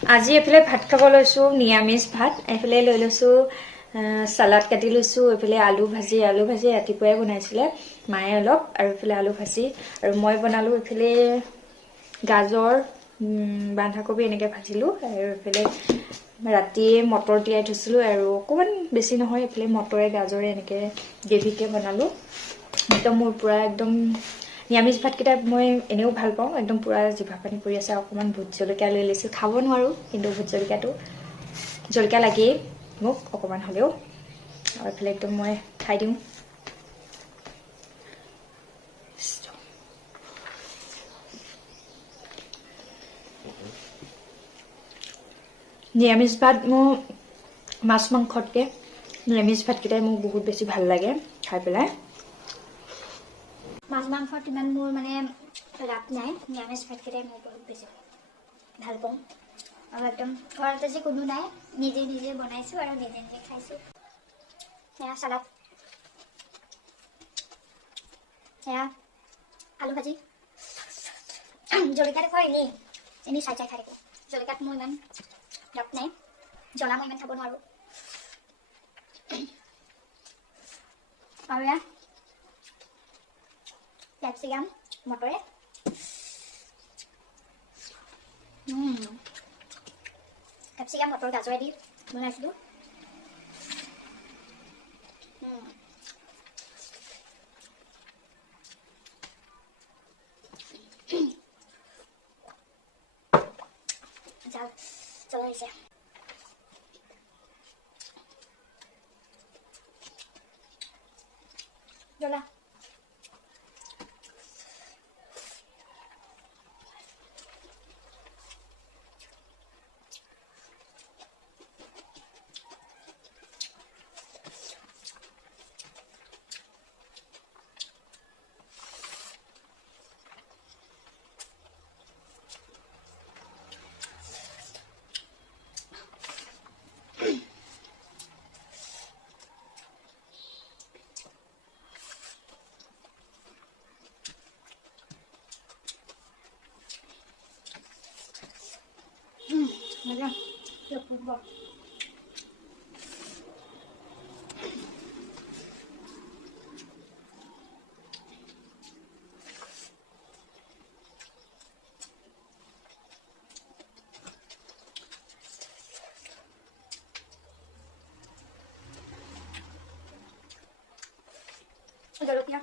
আজি এফালে ভাত খাব লৈছোঁ, নিৰামিষ ভাত। এফালে লৈ লৈছোঁ চালাড কাটি লৈছোঁ, এইফালে আলু ভাজি ৰাতিপুৱাই বনাইছিলে মায়ে অলপ, আৰু এইফালে আলু ভাজি, আৰু মই বনালোঁ এইফালে গাজৰ, বন্ধাকবি এনেকৈ ভাজিলোঁ, আৰু এইফালে ৰাতিয়ে মটৰ তিয়াই থৈছিলোঁ, আৰু অকণমান বেছি নহয়, এইফালে মটৰে গাজৰে এনেকৈ গ্ৰেভিকৈ বনালোঁ। একদম মোৰ পূৰা একদম নিৰামিষ ভাতকেইটা মই এনেও ভাল পাওঁ, একদম পূৰা জিভা পানী পৰি আছে। অকণমান ভোট জলকীয়া লৈ লৈছোঁ, খাব নোৱাৰোঁ কিন্তু ভোট জলকীয়া লাগেই মোক অকণমান হ'লেও, আৰু এইফালে একদম মই খাই দিওঁ। নিৰামিষ ভাত মোৰ মাছ মাংসতকৈ নিৰামিষ ভাতকেইটাই মোক বহুত বেছি ভাল লাগে খাই পেলাই। মাছ মাংসত ইমান মোৰ মানে ৰাপ নাই, নিৰামিষ ভাতকেইটাই মই বহুত বেছি ভাল পাওঁ। আৰু একদম ঘৰত আজি কোনো নাই, নিজে নিজে বনাইছোঁ আৰু নিজে নিজে খাইছোঁ। সেয়া চালাড, সেয়া আলু ভাজি, জলকীয়া দেখোৱা এনেই চাই চাই খাই থাকোঁ। জলকীয়াত মোৰ ইমান ৰাপ নাই, জ্বলা মই ইমান খাব নোৱাৰোঁ। আৰু এয়া কেপচিকাম মটৰে, কেপচিকাম মটৰ গাজৰে দি বনাইছিলোঁ। জ্বলা দিছে। জ্বলা মজা জলকীয়া